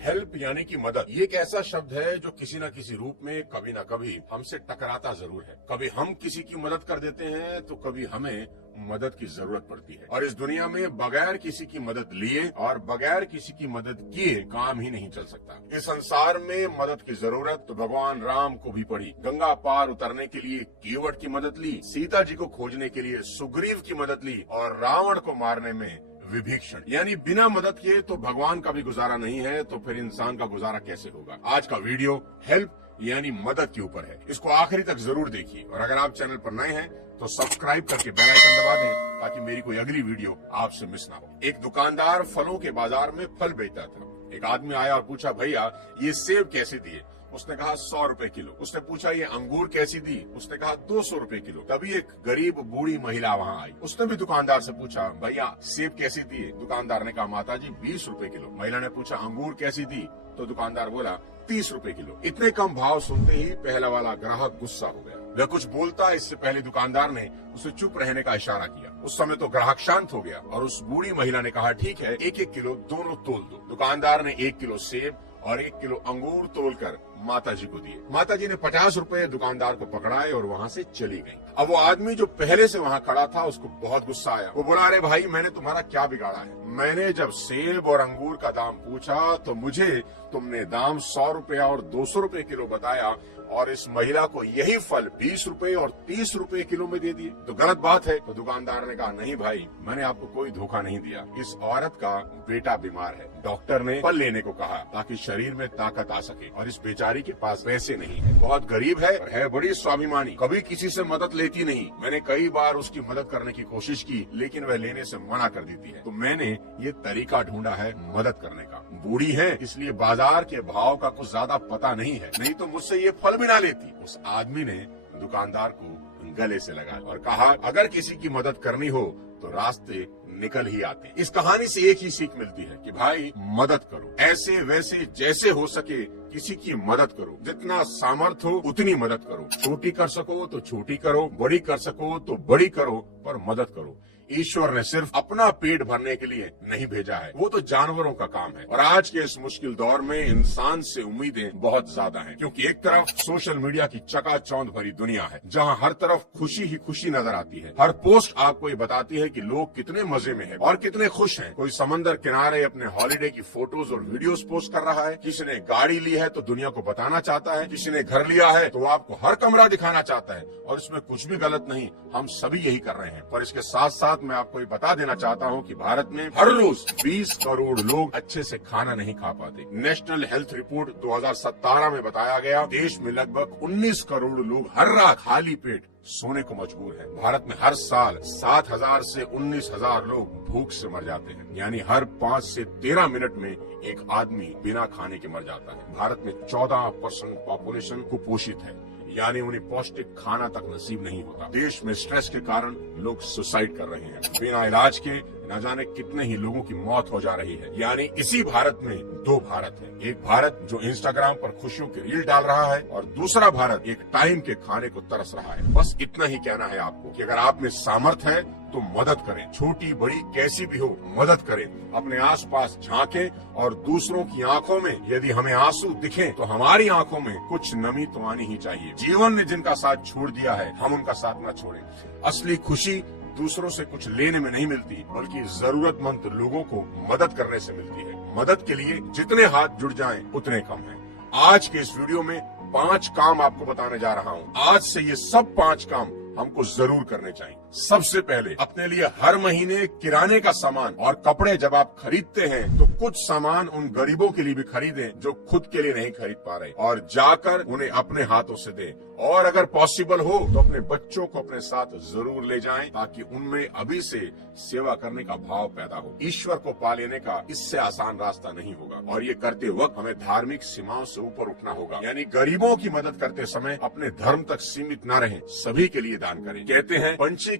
Help यानी कि मदद, ये एक ऐसा शब्द है जो किसी न किसी रूप में कभी न कभी हमसे टकराता जरूर है। कभी हम किसी की मदद कर देते हैं तो कभी हमें मदद की जरूरत पड़ती है। और इस दुनिया में बगैर किसी की मदद लिए और बगैर किसी की मदद किए काम ही नहीं चल सकता। इस संसार में मदद की जरूरत तो भगवान राम को भी पड़ी। गंगा पार उतरने के लिए केवट की मदद ली, सीता जी को खोजने के लिए सुग्रीव की मदद ली और रावण को मारने में विभीषण। यानी बिना मदद किए तो भगवान का भी गुजारा नहीं है, तो फिर इंसान का गुजारा कैसे होगा। आज का वीडियो हेल्प यानी मदद के ऊपर है, इसको आखिरी तक जरूर देखिए। और अगर आप चैनल पर नए हैं तो सब्सक्राइब करके बेल आइकन दबा दें ताकि मेरी कोई अगली वीडियो आपसे मिस ना हो। एक दुकानदार फलों के बाजार में फल बेचता था। एक आदमी आया और पूछा, भैया ये सेब कैसे दिए? उसने कहा 100 रुपए किलो। उसने पूछा, ये अंगूर कैसी दी? उसने कहा 200 रुपए किलो। तभी एक गरीब बूढ़ी महिला वहाँ आई। उसने भी दुकानदार से पूछा, भैया सेब कैसी दिए? दुकानदार ने कहा, माता जी 20 रुपए किलो। महिला ने पूछा, अंगूर कैसी दी? तो दुकानदार बोला 30 रुपए किलो। इतने कम भाव सुनते ही पहला वाला ग्राहक गुस्सा हो गया। वह कुछ बोलता इससे पहले दुकानदार ने उसे चुप रहने का इशारा किया। उस समय तो ग्राहक शांत हो गया और उस बूढ़ी महिला ने कहा, ठीक है, 1-1 किलो दोनों तोल दो। दुकानदार ने 1 किलो सेब और 1 किलो अंगूर तोलकर माता जी को दिए। माता जी ने 50 रुपए दुकानदार को पकड़ाए और वहाँ से चली गई। अब वो आदमी जो पहले से वहाँ खड़ा था उसको बहुत गुस्सा आया। वो बोला, अरे भाई, मैंने तुम्हारा क्या बिगाड़ा है? मैंने जब सेब और अंगूर का दाम पूछा तो मुझे तुमने दाम 100 रुपए और 200 रुपए किलो बताया और इस महिला को यही फल 20 रुपए और 30 रुपए किलो में दे दिए, तो गलत बात है। तो दुकानदार ने कहा, नहीं भाई, मैंने आपको कोई धोखा नहीं दिया। इस औरत का बेटा बीमार है, डॉक्टर ने फल लेने को कहा ताकि शरीर में ताकत आ सके, और इस बेचारी के पास पैसे नहीं है, बहुत गरीब है और है बड़ी स्वाभिमानी, कभी किसी से मदद लेती नहीं। मैंने कई बार उसकी मदद करने की कोशिश की लेकिन वह लेने से मना कर देती है, तो मैंने ये तरीका ढूंढा है मदद करने का। बूढ़ी है इसलिए बाजार के भाव का कुछ ज्यादा पता नहीं है, नहीं तो मुझसे ये फल भी ना लेती। उस आदमी ने दुकानदार को गले से लगाया और कहा, अगर किसी की मदद करनी हो तो रास्ते निकल ही आते। इस कहानी से एक ही सीख मिलती है कि भाई मदद करो, ऐसे वैसे जैसे हो सके किसी की मदद करो। जितना सामर्थ्य हो उतनी मदद करो। छोटी कर सको तो छोटी करो, बड़ी कर सको तो बड़ी करो, पर मदद करो। ईश्वर ने सिर्फ अपना पेट भरने के लिए नहीं भेजा है, वो तो जानवरों का काम है। और आज के इस मुश्किल दौर में इंसान से उम्मीदें बहुत ज्यादा हैं, क्योंकि एक तरफ सोशल मीडिया की चकाचौंध भरी दुनिया है जहां हर तरफ खुशी ही खुशी नजर आती है। हर पोस्ट आपको ये बताती है कि लोग कितने मजे में हैं और कितने खुश हैं। कोई समंदर किनारे अपने हॉलिडे की फोटोज और वीडियोस पोस्ट कर रहा है, किसी ने गाड़ी ली है तो दुनिया को बताना चाहता है, किसी ने घर लिया है तो आपको हर कमरा दिखाना चाहता है, और इसमें कुछ भी गलत नहीं, हम सभी यही कर रहे हैं। पर इसके साथ साथ मैं आपको ये बता देना चाहता हूँ कि भारत में हर रोज 20 करोड़ लोग अच्छे से खाना नहीं खा पाते। नेशनल हेल्थ रिपोर्ट 2017 में बताया गया, देश में लगभग 19 करोड़ लोग हर रात खाली पेट सोने को मजबूर है। भारत में हर साल 7,000 से 19,000 लोग भूख से मर जाते हैं, यानी हर 5 से 13 मिनट में एक आदमी बिना खाने के मर जाता है। भारत में 14% पॉपुलेशन कुपोषित है, यानी उन्हें पौष्टिक खाना तक नसीब नहीं होता। देश में स्ट्रेस के कारण लोग सुसाइड कर रहे हैं, बिना इलाज के न जाने कितने ही लोगों की मौत हो जा रही है। यानी इसी भारत में 2 भारत है, एक भारत जो इंस्टाग्राम पर खुशियों के रील डाल रहा है और दूसरा भारत एक टाइम के खाने को तरस रहा है। बस इतना ही कहना है आपको कि अगर आप में सामर्थ्य है तो मदद करें, छोटी बड़ी कैसी भी हो मदद करें। अपने आसपास झांकें और दूसरों की आंखों में यदि हमें आंसू दिखें तो हमारी आंखों में कुछ नमी तो आनी ही चाहिए। जीवन ने जिनका साथ छोड़ दिया है, हम उनका साथ न छोड़ें। असली खुशी दूसरों से कुछ लेने में नहीं मिलती, बल्कि जरूरतमंद लोगों को मदद करने से मिलती है। मदद के लिए जितने हाथ जुड़ जाएं उतने कम हैं। आज के इस वीडियो में 5 काम आपको बताने जा रहा हूँ। आज से ये सब 5 काम हमको जरूर करने चाहिए। सबसे पहले अपने लिए हर महीने किराने का सामान और कपड़े जब आप खरीदते हैं तो कुछ सामान उन गरीबों के लिए भी खरीदें जो खुद के लिए नहीं खरीद पा रहे, और जाकर उन्हें अपने हाथों से दें। और अगर पॉसिबल हो तो अपने बच्चों को अपने साथ जरूर ले जाएं ताकि उनमें अभी से सेवा करने का भाव पैदा हो। ईश्वर को पा लेने का इससे आसान रास्ता नहीं होगा, और ये करते वक्त हमें धार्मिक सीमाओं से ऊपर उठना होगा। यानी गरीबों की मदद करते समय अपने धर्म तक सीमित न रहें, सभी के लिए दान करें। कहते हैं पंछी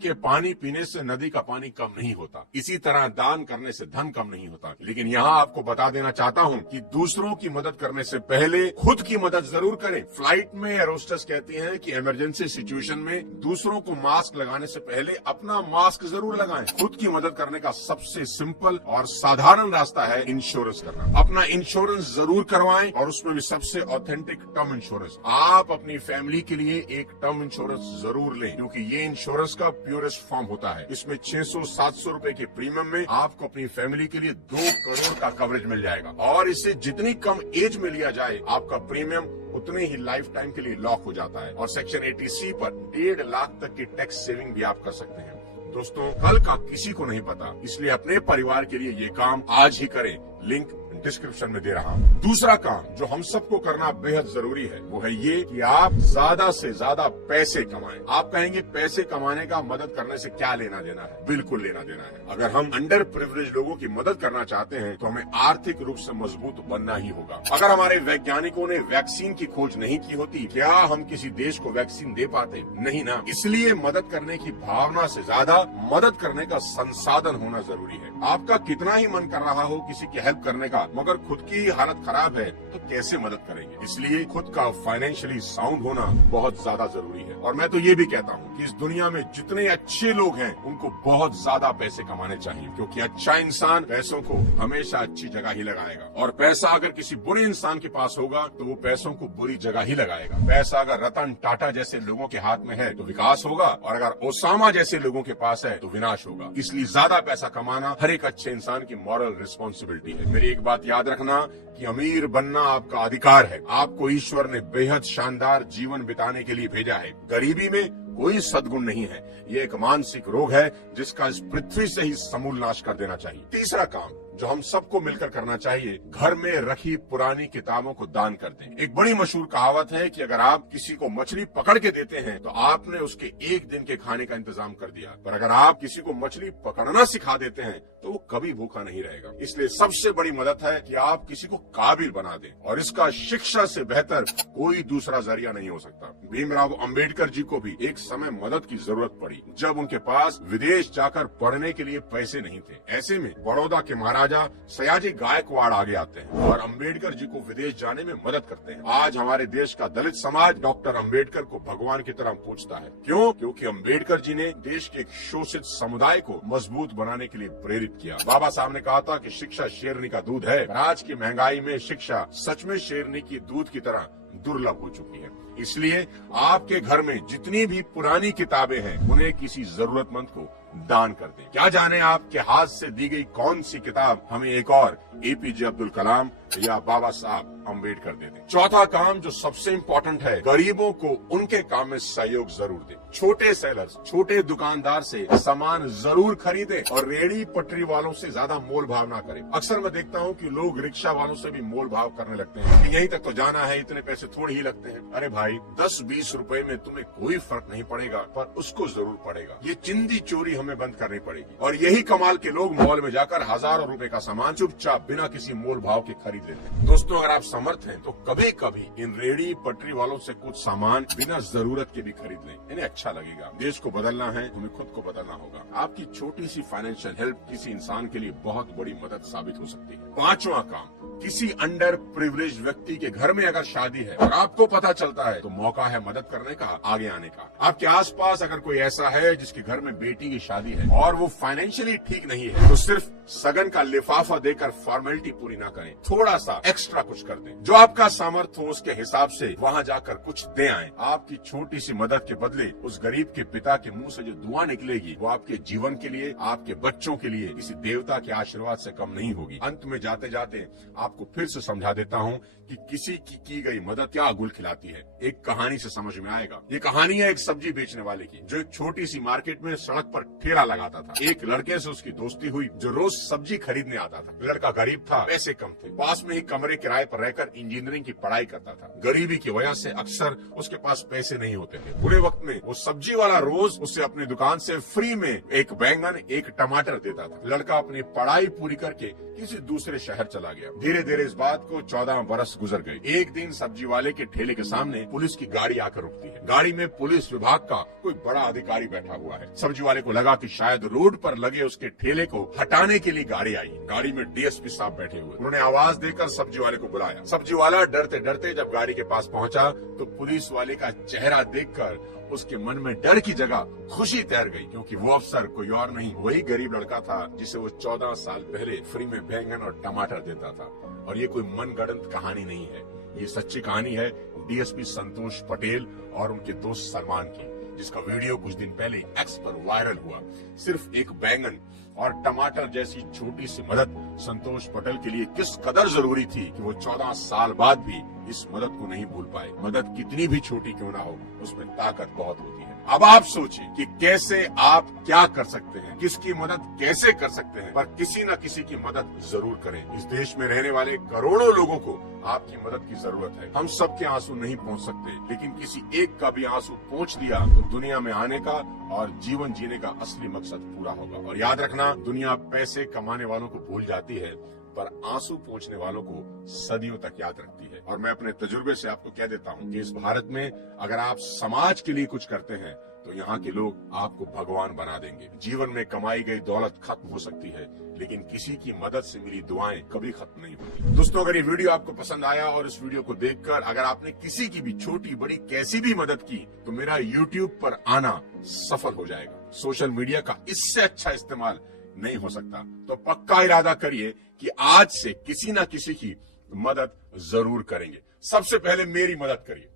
ठेला लगाता था। एक लड़के से उसकी दोस्ती हुई जो रोज सब्जी खरीदने आता था। लड़का गरीब था, पैसे कम थे, पास में ही कमरे किराए पर रहकर इंजीनियरिंग की पढ़ाई करता था। गरीबी की वजह से अक्सर उसके पास पैसे नहीं होते थे। बुरे वक्त में वो सब्जी वाला रोज उसे अपनी दुकान से फ्री में एक बैंगन एक टमाटर देता था। लड़का अपनी पढ़ाई पूरी करके किसी दूसरे शहर चला गया। धीरे धीरे इस बात को 14 बरस गुजर गए। एक दिन सब्जी वाले के ठेले के सामने पुलिस की गाड़ी आकर रुकती है। गाड़ी में पुलिस विभाग का कोई बड़ा अधिकारी बैठा हुआ है। सब्जी वाले को लगा कि शायद रोड पर लगे उसके ठेले को हटाने के लिए गाड़ी आई। गाड़ी में डीएसपी साहब बैठे हुए। उन्होंने आवाज देकर सब्जी वाले को बुलाया। सब्जी वाला डरते डरते जब गाड़ी के पास पहुंचा तो पुलिस वाले का चेहरा देखकर उसके मन में डर की जगह खुशी तैर गई, क्योंकि वो अफसर कोई और नहीं, वही गरीब लड़का था जिसे वो 14 साल पहले फ्री में बैंगन और टमाटर देता था। और ये कोई मनगढ़ंत कहानी नहीं है, ये सच्ची कहानी है डीएसपी संतोष पटेल और उनके दोस्त सलमान की, जिसका वीडियो कुछ दिन पहले एक्स पर वायरल हुआ। सिर्फ एक बैंगन और टमाटर जैसी छोटी सी मदद संतोष पटेल के लिए किस कदर जरूरी थी कि वो 14 साल बाद भी इस मदद को नहीं भूल पाए। मदद कितनी भी छोटी क्यों ना हो, उसमें ताकत बहुत होती है। अब आप सोचिए कि कैसे आप क्या कर सकते हैं, किसकी मदद कैसे कर सकते हैं, पर किसी न किसी की मदद जरूर करें। इस देश में रहने वाले करोड़ों लोगों को आपकी मदद की जरूरत है। हम सबके आंसू नहीं पहुंच सकते, लेकिन किसी एक का भी आंसू पहुंच दिया तो दुनिया में आने का और जीवन जीने का असली मकसद पूरा होगा। और याद रखना, दुनिया पैसे कमाने वालों को भूल जाती है, पर आंसू पहुंचने वालों को सदियों तक याद रखती है। और मैं अपने तजुर्बे से आपको कह देता हूं कि इस भारत में अगर आप समाज के लिए कुछ करते हैं तो यहाँ के लोग आपको भगवान बना देंगे। जीवन में कमाई गई दौलत खत्म हो सकती है, लेकिन किसी की मदद से मिली दुआएं कभी खत्म नहीं होती। दोस्तों, अगर ये वीडियो आपको पसंद आया और इस वीडियो को देखकर अगर आपने किसी की भी छोटी बड़ी कैसी भी मदद की तो मेरा YouTube पर आना सफल हो जाएगा। सोशल मीडिया का इससे अच्छा इस्तेमाल नहीं हो सकता। तो पक्का इरादा करिए कि आज से किसी ना किसी की मदद जरूर करेंगे। सबसे पहले मेरी मदद करिए।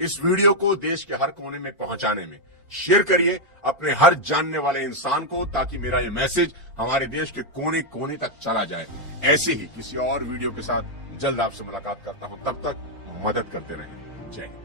इस वीडियो को देश के हर कोने में पहुंचाने में शेयर करिए अपने हर जानने वाले इंसान को, ताकि मेरा ये मैसेज हमारे देश के कोने कोने तक चला जाए। ऐसे ही किसी और वीडियो के साथ जल्द आपसे मुलाकात करता हूं। तब तक मदद करते रहें। जय हिंद।